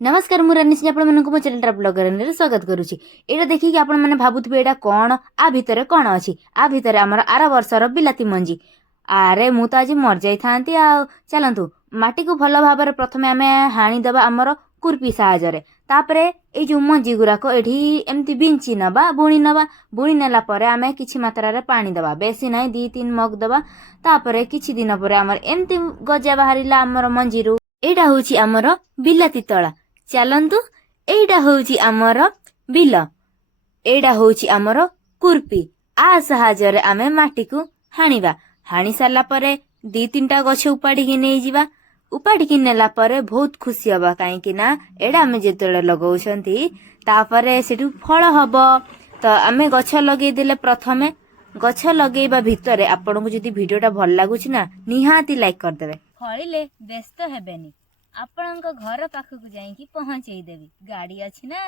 नमस्कार मु रानी आपण मो चैनल ब्लॉगर स्वागत करुच्ची। एटा देखिए आपण मैंने भावुवे एटा कौन आ भितर कौन अच्छी आ भितर आमर आर वर्षर बिलाती मंजी। आरे मु तो आज मर जाई थांती आ चलतु माटी को भल भाव प्रथमे आम हाणीदबा आमर कुर्पी साहाय्य तापरे ए जो मंजी गुराक एठी एमती बिंची नबा बुणी बुणी नेला परे आमे किछि मात्रा रे पानी दबा बेसी नाही 2-3 मग दबा। तापरे किछि दिन परे आमर एमती गजा बाहरिला आमर मंजीरु एटा होची आमर बिलाती तळा। चलतु एटा होची आमर बिल एटा होची आमर कुर्पी आ साहाय्य आमे माटी को हाणीबा। हाणी सारला परे 2-3टा गछ उपाड़ी नहीं जीवा। उपाड़ी नेला परे बहुत खुशी हबा काईकि ना एडा आमे जेतेले लगाउछंती तापरे सेटु फल हबो। तो आमे गछ लगे देले प्रथमे गछ लगेबा भितरे आपनको जदि वीडियोटा भल लागुछि ना निहाती लाइक कर देबे। फळिले व्यस्त हेबेनी आपणक घर पाखक जाई कि पहुंचई देबी गाड़ी अछि ना।